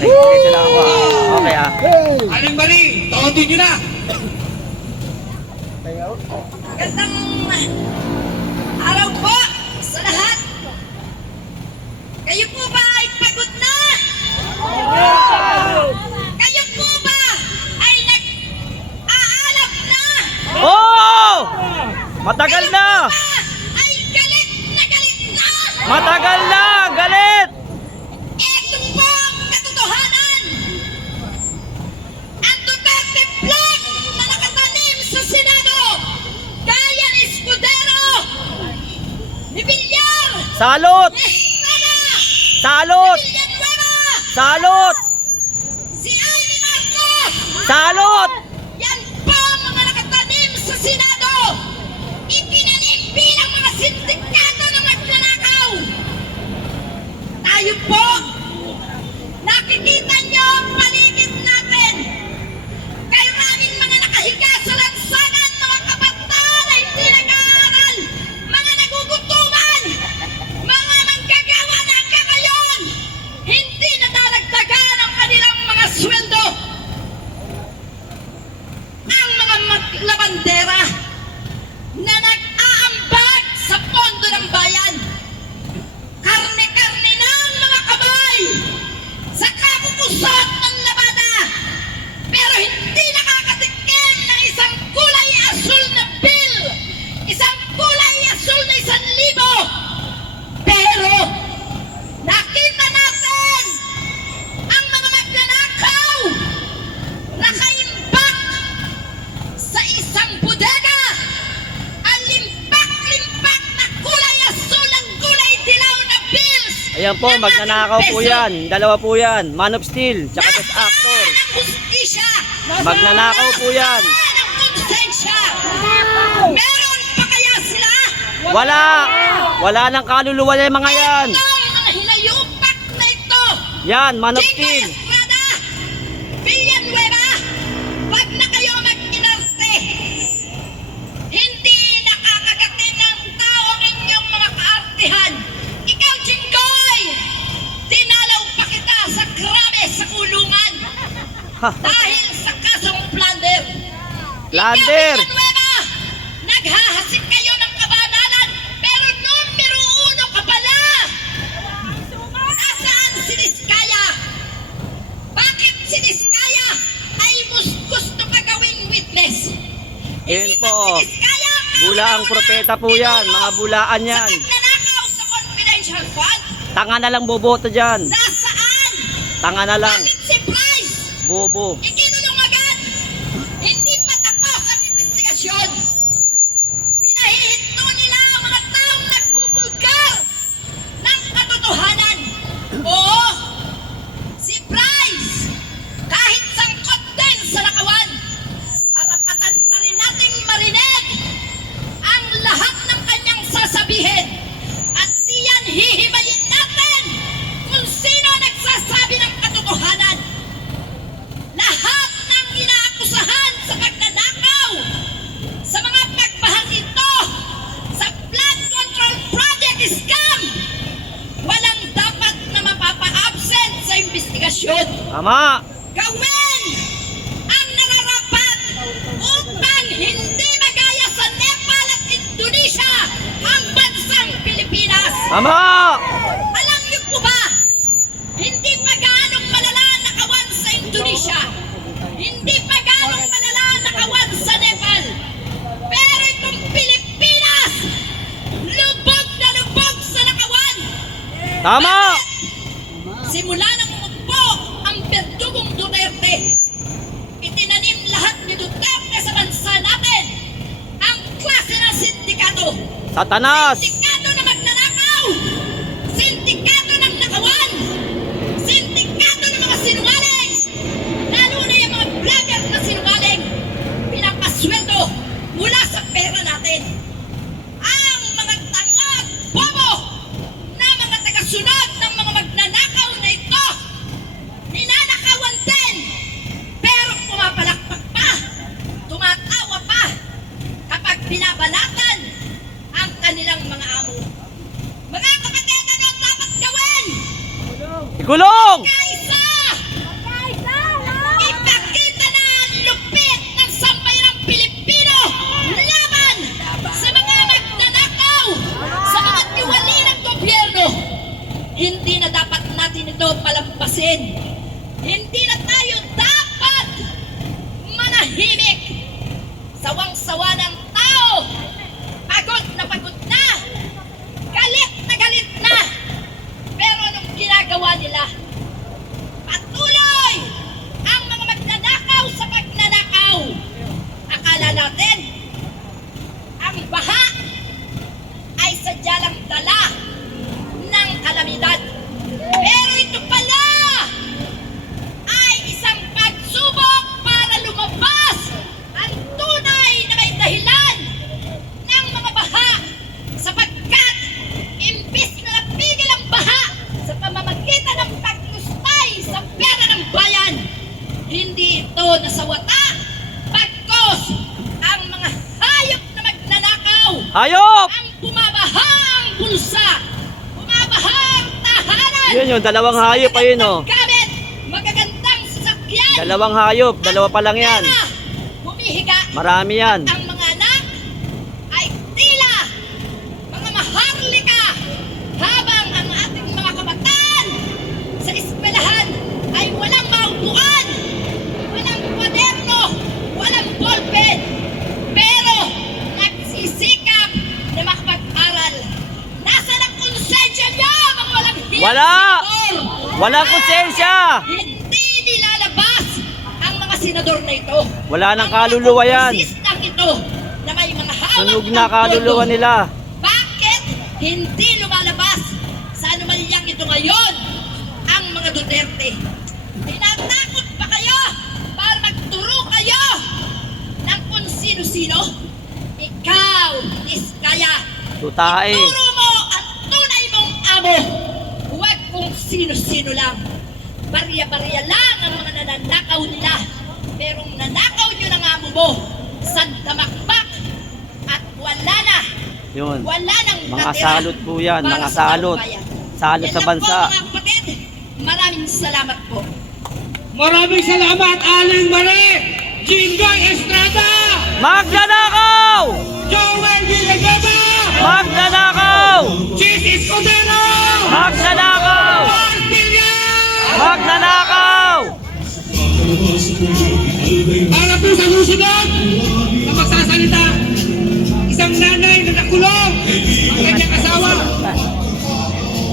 Okay, diretso lang ako. Okay ah. Aling Bani, taotin nyo na! Magandang araw po sa lahat. Kayo po ba ay pagod na? Kayo po ba ay nag-aalab na? Oh! Matagal na! Ay galit na galit na? Matagal na! Galit! Ito po ang katotohanan. Ang Duterte Plan na nakatanim sa Senado, gaya ni Escudero, ni Villar, Salot! ni Estrada, Salot! ni Villanueva, Salot! si Amy Marcos. Salot! Yan po ang mga nakatanim sa Senado. Itinanim bilang mga sindikato na magnanakaw. Tayo po, nakikita niyo ang paligid natin. Kayo aming mga nakahiga sa lansangan, mga kabataan na hindi nag-aaral, mga nagugutuman, mga manggagawa na hanggang ngayon, hindi nadadagdagan ang kanilang mga sweldo. Ang mga labandera na nag-aambag sa pondo ng bayan. Karne-karne na ang mga kamay sa kapupusot ng labada, pero hindi nakakatikim ng isang kulay asul na bill, isang kulay asul na 1,000. Pero nakita natin ang mga magnanakaw nakaimbak sa isang bodega. Ang limpak-limpak na kulay asul ng kulay dilaw na bills. Ayan po, magnanakaw po yan. Dalawa po yan. Man of Steel, tsaka best actor. Nasaan ang hustisya? Magnanakaw po yan. Nasaan ang konsensya? Meron pa kaya sila? Wala! Wala nang kaluluwa yung mga yan. Ito ang mga hinayupak na ito. Yan, Man of Chico Steel. Estrada, Villanueva, wag na kayo mag-inarte. Hindi nakakagatin ng tao ang inyong mga kaartihan. Ikaw, Jinggoy, dinalaw pa kita sa grabe sa kulungan dahil sa kasong plunder. Plunder. Ikaw, Villanueva, naghahasik kayo ng kabanalan, pero numero 1 ka pala. Nasaan si Diskaya? Bakit si Diskaya ay gusto ka gawing witness? Yan Hindi po. ba si Diskaya Bula ang propeta po yan. Mga bulaan yan. sa pagnanakaw sa confidential fund? Tanga na lang boboto dyan. Nasaan? Tanga na lang. Bakit si Bryce? Bobo. Ikinulong agad. Hindi pa tapos ang investigasyon. Pinahihinto nila ang mga taong nagbubulgar ng katotohanan. Oo, si Bryce, kahit sangkot din sa nakawan, karapatan pa rin nating marinig ang lahat ng kanyang sasabihin. At diyan hihimayin natin kung sino nagsasabi ng katotohanan. Lahat ng inaakusahan sa pagnanakaw, sa mga pagbahang ito, sa flood control project scam, walang dapat na mapapa-absent sa investigasyon. Tama. Gawin ang nararapat upang hindi magaya sa Nepal at Indonesia ang bansang Pilipinas. Tama. Alam niyo po ba, hindi pa gaanong malala ang nakawan sa Indonesia. Hindi pa gaanong malala ang nakawan sa Nepal. Pero itong Pilipinas, lubog na lubog sa nakawan. Tama. Simula nang umupo ang Berdugong Duterte, itinanim lahat ni Duterte sa bansa natin ang klase ng sindikato. Satanas. Sindikato na magnanakaw! Sindikato ng nakawan! Sindikato ng mga sinungaling! Lalo na yung mga vlogger na sinungaling! Pinapasweldo mula sa pera natin! Ang mga tangad, bobo na mga tagasunod ng mga magnanakaw na ito! Ninanakawan din! Pero pumapalakpak pa! Tumatawa pa! Kapag binabalatan ang kanilang mga palampasin. Hindi na tayo dapat manahimik. Sawang-sawa ng tao. Pagod na galit na. Pero anong ginagawa nila? Patuloy ang mga magnanakaw sa pagnanakaw. Akala natin, ang baha ay sadya lang dala ng kalamidad. Pero ito pala ay isang pagsubok para lumabas ang tunay na may dahilan ng mga baha, sapagkat imbis na napigil ang baha sa pamamagitan ng paglustay sa pera ng bayan, hindi ito nasawata, bagkus ang mga hayop na magnanakaw Hayop! ang bumabahang bulsa, bumabahang tahanan. Yun yung dalawang hayop, ayun oh. Gamit, magagandang sasakyan. Dalawang hayop, dalawa pa lang yan. Pera, humihiga. Marami yan. Ang mga anak ay tila mga maharlika, habang ang ating mga kabataan sa eskwelahan ay walang maupuan, walang kwaderno, walang ballpen, pero nagsisikap na makapag-aral. Nasaan ang konsensya niya, mga walang hiyang Wala! senador? Walang konsensya! Hindi nilalabas ang mga senador na ito. Wala nang kaluluwa yan. Ang kongresistang ito na may mga hawak Sunog ng na kaluluwa pondo. nila. Bakit hindi lumalabas sa anomalyang ito ngayon ang mga Duterte? Tinatakot pa kayo para magturo kayo ng kung sino-sino? Ikaw, Iskaya, Tutae. ituro mo ang tunay mong amo. Huwag kung sino-sino lang. Barya-barya lang ang mga nananakaw nila. Pero nanakaw nyo ng amo mo, sandamakbak, at wala na. Yun. Wala nang Mga natira salot po yan, para mga sa salot. bayan. Salot Yan sa lang bansa. po, mga kapatid. Maraming salamat po. Maraming salamat, Aling Marie! Jingoy Estrada! Magnanakaw! Joel Villagama! Magnanakaw! Cheese Escudero! Magnanakaw!